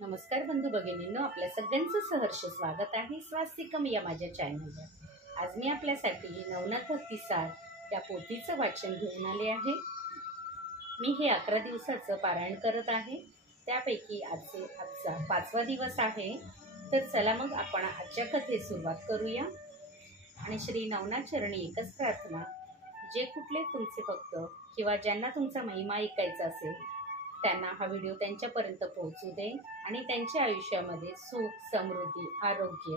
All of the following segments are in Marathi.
नमस्कार बंधू भगिनींनो, आपल्या सगळ्यांचं सहर्ष स्वागत आहे स्वास्तिकम या माझ्या चॅनलवर। आज मी आपल्यासाठी नवनाथ भक्तिसार या पोथीचं वाचन घेऊन आले आहे। मी हे 11 दिवसाचं पारायण करत आहे। त्यापैकी आजचा 5वा दिवस आहे। तर चला मग आपण आजच्या कथेस सुरुवात करूया। आणि श्री नवनाथ चरणी एकच प्रार्थना, जे कुठले तुमचे भक्त किंवा ज्यांना तुमचा महिमा ऐकायचा असेल त्यांना हा व्हिडिओ त्यांच्यापर्यंत पोहोचू दे आणि त्यांच्या आयुष्यामध्ये सुख, समृद्धी, आरोग्य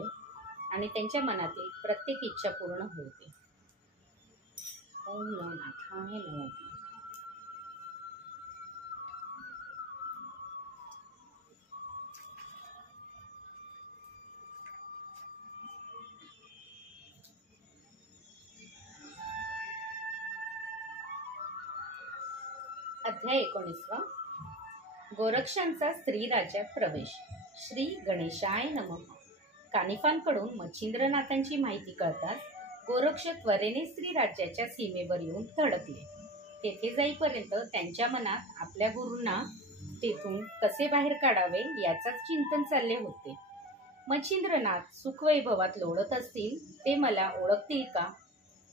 आणि त्यांच्या मनातील प्रत्येक इच्छा पूर्ण होऊ दे। ओम नमः नमः। अध्याय 19। गोरक्षांचा स्त्री राज्यात प्रवेश। श्री गणेशाय नमः। कानिफांकडून मच्छिंद्रनाथांची माहिती कळताच गोरक्ष त्वरेने स्त्री राज्याच्या सीमेवर येऊन धडकले। तेथे जाईपर्यंत त्यांच्या मनात आपल्या गुरूंना तेथून कसे बाहेर काढावे याचाच चिंतन चालले होते। मच्छिंद्रनाथ सुखवैभवात लोळत असतील, ते मला ओळखतील का?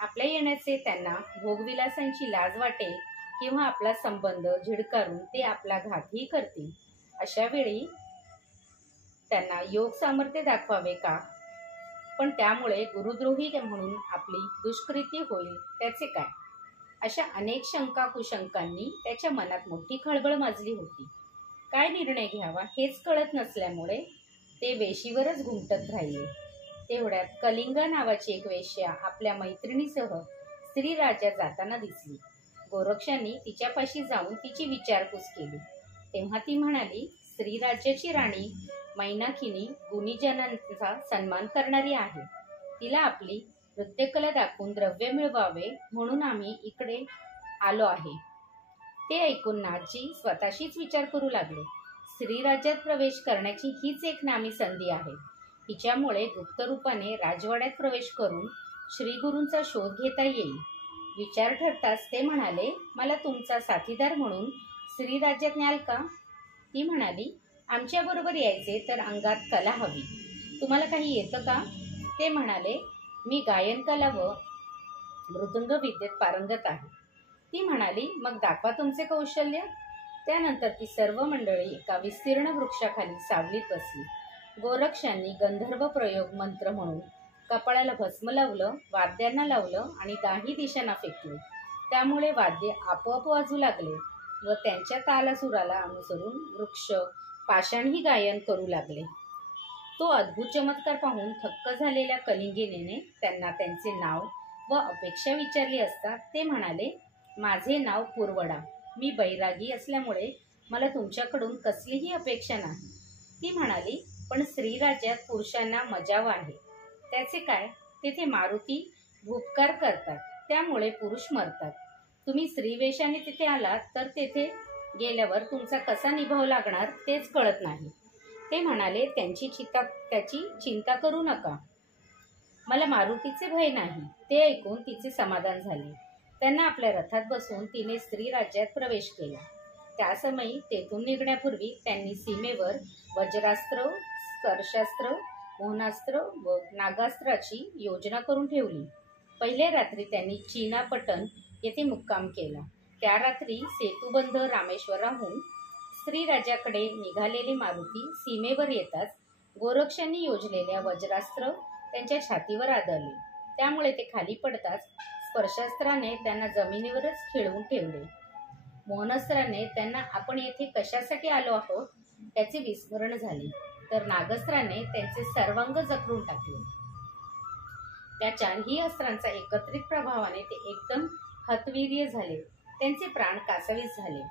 आपल्या येण्याचे त्यांना भोगविलासांची लाज वाटेल किंवा आपला संबंध झिडकारून ते आपला घातही करतील। अशा वेळी त्यांना योग सामर्थ्य दाखवावे का? पण त्यामुळे गुरुद्रोही म्हणून आपली दुष्कृती होईल त्याचे काय? अशा अनेक शंका कुशंकांनी त्याच्या मनात मोठी खळबळ माजली होती। काय निर्णय घ्यावा हेच कळत नसल्यामुळे ते वेशीवरच घुमटत राहिले। तेवढ्यात कलिंगा नावाची एक वेश्या आपल्या मैत्रिणीसह स्त्री राज्यात जाताना दिसली। गोरक्षांनी तिच्यापाशी जाऊन तिची विचारपूस केली। तेव्हा ती म्हणाली, स्त्री राज्याची राणी मैनाकिनी गुणीजनांचा सन्मान करणारी आहे। तिला आपली नृत्यकला दाखवून द्रव्य मिळवावे म्हणून आम्ही इकडे आलो आहे। ते ऐकून नाथजी स्वतःशीच विचार करू लागले, स्त्री राज्यात प्रवेश करण्याची हीच एक नामी संधी आहे। हिच्यामुळे गुप्त रूपाने राजवाड्यात प्रवेश करून श्रीगुरूंचा शोध घेता येईल। विचार ठरताच ते म्हणाले, मला तुमचा साथीदार म्हणून स्त्री राज्यात न्याल का? ती म्हणाली, आमच्या बरोबर यायचे तर अंगात कला हवी। तुम्हाला काही येतं का? ते म्हणाले, मी गायन कला व मृदंग विद्येत पारंगत आहे। ती म्हणाली, मग दाखवा तुमचे कौशल्य। त्यानंतर ती सर्व मंडळी एका विस्तीर्ण वृक्षाखाली सावलीत बसली। गोरक्षांनी गंधर्व प्रयोग मंत्र म्हणून कपाळाला भस्म लावलं, वाद्यांना लावलं आणि दाही दिशांना फेकले। त्यामुळे वाद्ये आपोआप वाजू लागले व त्यांच्या तालासुराला अनुसरून वृक्ष पाषाणही गायन करू लागले। तो अद्भुत चमत्कार पाहून थक्क झालेल्या कलिंगिनीने त्यांना त्यांचे नाव व अपेक्षा विचारली असता ते म्हणाले, माझे नाव पूर्वडा। मी बैरागी असल्यामुळे मला तुमच्याकडून कसलीही अपेक्षा नाही। ती म्हणाली, पण स्त्री राज्यात पुरुषांना मजाव आहे। त्याचे काय? तेथे मारुती भूपकार करतात, त्यामुळे पुरुष मरतात। तुम्ही स्त्रीवेशाने तिथे आलात तर तेथे गेल्यावर तुमचा कसा निभाव लागणार तेच कळत नाही। ते म्हणाले, त्याची चिंता करू नका, मला मारुतीचे भय नाही। ते ऐकून तिचे समाधान झाले। त्यांना आपल्या रथात बसून तिने स्त्री राज्यात प्रवेश केला। त्यासमयी तेथून निघण्यापूर्वी त्यांनी सीमेवर वज्रास्त्र, स्पर्शास्त्र, मोहनास्त्र व नागास्त्राची योजना करून ठेवली। पहिल्या रात्री त्यांनी चीनापटन येथे मुक्काम केला। त्या रात्री सेतुबंध रामेश्वराहून स्त्री राज्याकडे निघालेले मारुती सीमेवर येताच गोरक्षांनी योजलेल्या वज्रास्त्र त्यांच्या छातीवर आदळले। त्यामुळे ते खाली पडताच स्पर्शास्त्राने त्यांना जमिनीवरच खिळवून ठेवले। मोहनास्त्राने त्यांना आपण येथे कशासाठी आलो आहोत याचे विस्मरण झाले, तर नागास्त्राने त्यांचे सर्वांग जखडून टाकले। त्या चारही अस्त्रांचा एकत्रित प्रभावाने ते एकदम हतवीर्य झाले। त्यांचे प्राण कासावीस झाले।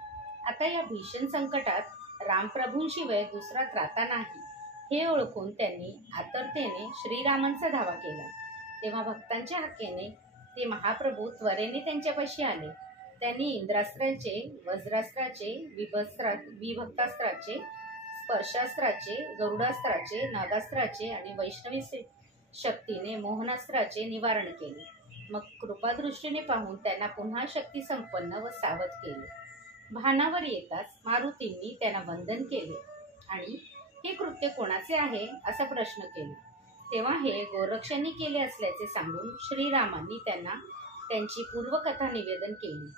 आता या भीषण संकटात रामप्रभूंशिवाय दुसरा त्राता नाही हे ओळखून त्यांनी आतुरतेने श्रीरामांचा धावा केला। तेव्हा भक्तांच्या हाकेने ते महाप्रभू त्वरेने त्यांच्यापाशी आले। त्यांनी इंद्रास्त्राचे, वज्रास्त्राचे, विभक्तास्त्राचे, स्पर्शास्त्राचे, गरुडास्त्राचे, नागास्त्राचे आणि वैष्णवी शक्तीने मोहनास्त्राचे निवारण केले। मग कृपादृष्टीने पाहून त्यांना पुन्हा शक्ती संपन्न व सावध केले। भानावर येताच मारुतींनी त्यांना वंदन केले आणि हे कृत्य कोणाचे आहे असा प्रश्न केला. तेव्हा हे गोरक्षांनी केले असल्याचे सांगून श्रीरामांनी त्यांना त्यांची पूर्वकथा निवेदन केली.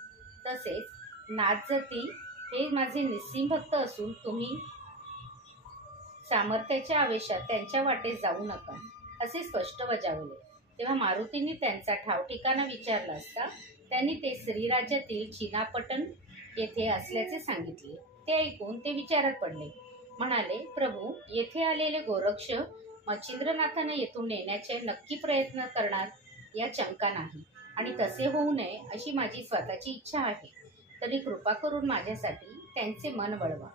तसेच नाथजती हे माझे निस्सीम भक्त असून तुम्ही सामर्थ्याच्या आवेशात त्यांच्या वाटेत जाऊ नका असे स्पष्ट बजावले. तेव्हा मारुतींनी त्यांचा ठाव ठिकाणा विचारला असता त्यांनी ते श्रीराज्यातील चिनापटन येथे असल्याचे सांगितले. ते ऐकून ते विचारात पडले. म्हणाले, प्रभू, येथे आलेले गोरक्ष मच्छिंद्रनाथांना येथून नेण्याचे नक्की प्रयत्न करणार या शंका नाही, आणि तसे होऊ नये अशी माझी स्वतःची इच्छा आहे. तरी कृपा करून माझ्यासाठी त्यांचे मन वळवा.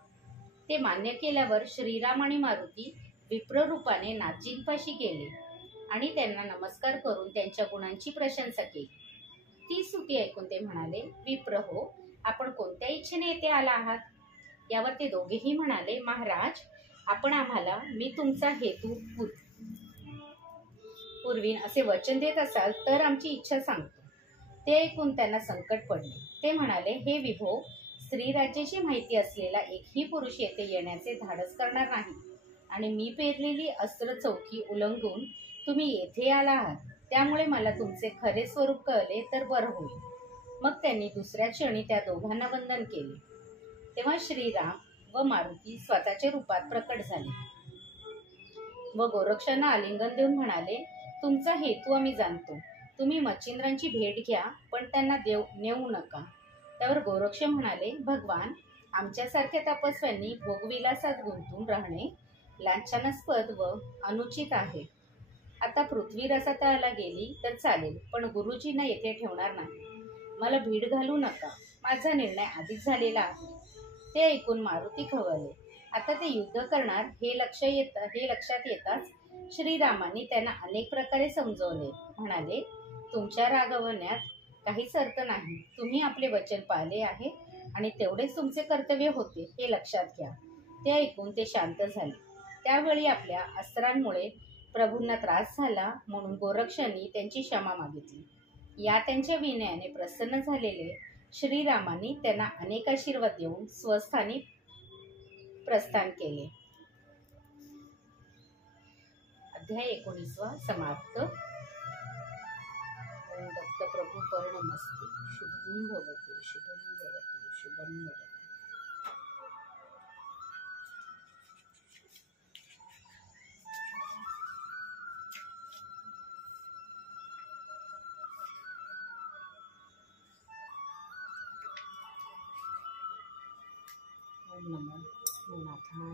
ते मान्य केल्यावर श्रीराम आणि मारुती विप्ररूपाने नाथजींपाशी गेले आणि त्यांना नमस्कार करून त्यांच्या गुणांची प्रशंसा केली. ती स्तुती ऐकून ते म्हणाले, विप्र हो, आपण कोणत्या इच्छेने येथे आला आहात? यावर ते दोघेही म्हणाले, महाराज, आपण आम्हाला मी तुमचा हेतू पुरवीन असे वचन देत असाल तर आमची इच्छा सांगतो. ते ऐकून त्यांना संकट पडले. ते म्हणाले, हे विभो, स्त्रीराज्याची माहिती असलेला एकही पुरुष येथे येण्याचे धाडस करणार नाही, आणि मी पेरलेली अस्त्र चौकी उल्लंघून तुम्ही येथे आला आहात. त्यामुळे मला तुमचे खरे स्वरूप कळले तर बरं होईल. मग त्यांनी दुसऱ्या क्षणी त्या दोघांना वंदन केले. तेव्हा श्रीराम व मारुती स्वतःच्या रूपात प्रकट झाले व गोरक्षांना आलिंगन देऊन म्हणाले, तुमचा हेतू आम्ही जाणतो. तुम्ही मच्छिंद्रांची भेट घ्या, पण त्यांना नेऊ नका. त्यावर गोरक्ष म्हणाले, भगवान, आमच्यासारख्या तपस्व्यांनी भोगविलासात गुंतून राहणे लांछनास्पद व अनुचित आहे. आता पृथ्वी रसातळाला गेली तर चालेल, पण गुरुजींना येथे ठेवणार नाही. मला भीड घालू नका. माझा निर्णय आधीच झालेला आहे. ते ऐकून मारुती खवळले. आता ते युद्ध करणार हे लक्षात येताच श्रीरामांनी त्यांना अनेक प्रकारे समजवले. म्हणाले, तुमच्या रागवण्यात काहीच अर्थ नाही. तुम्ही आपले वचन पाळले आहे आणि तेवढेच तुमचे कर्तव्य होते हे लक्षात घ्या. ते ऐकून ते शांत झाले. त्यावेळी आपल्या अस्त्रांमुळे प्रभूंना त्रास झाला म्हणून गोरक्षांनी त्यांची क्षमा मागितली. या त्यांच्या विनयाने प्रसन्न झालेले श्रीरामांनी त्यांना अनेक आशीर्वाद देऊन स्वस्थानी प्रस्थान केले. अध्याय 19 समाप्त. ओम दत्तप्रभू पर्णमस्तु. शुभं भवतु, शुभं भवतु, शुभं भवतु. ओम नमो नाथाय.